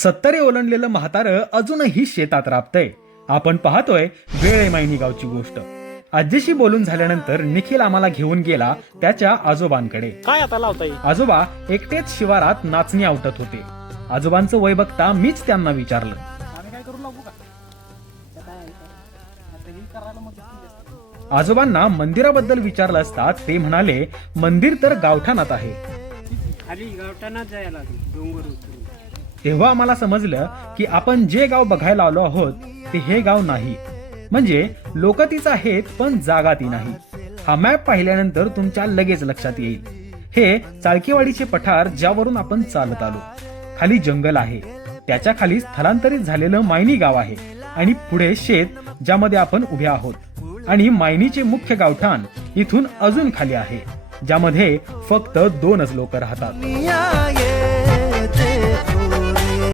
70 ओलांडलेलं म्हातारं अजूनही शेतात राबतंय. आपण पाहतोय वेळे मायनी गावची गोष्ट. आजीशी बोलून झाल्यानंतर निखिल आम्हाला घेऊन गेला त्याच्या आजोबांकडे. काय आता लावताय? आजोबा एकटेच शिवारात नाचणी आवटत होते. आजोबांचं वय बघता मीच त्यांना विचारलं, आम्ही काय करू लागू का? आता हे करायला मदत केली असती. आजोबांना मंदिराबद्दल विचारलं असता ते म्हणाले, मंदिर तर गावठाणात आहे. खाली गावठाणात जायला लागेल, डोंगर उतरून. तेव्हा आम्हाला समजलं की आपण जे गाव बघायला आलो आहोत ते हे गाव नाही. म्हणजे लोक तीच आहेत पण जागा ती नाही. हा मॅप पाहिल्यानंतर तुमच्या लगेच लक्षात येईल. हे चाळकेवाडीचे पठार ज्यावरून आपण चालत आलो. खाली जंगल आहे, त्याच्या खाली स्थलांतरित झालेलं मायनी गाव आहे आणि पुढे शेत ज्यामध्ये आपण उभे आहोत. आणि मायनीचे मुख्य गावठाण इथून अजून खाली आहे, ज्यामध्ये फक्त 2च लोक राहतात.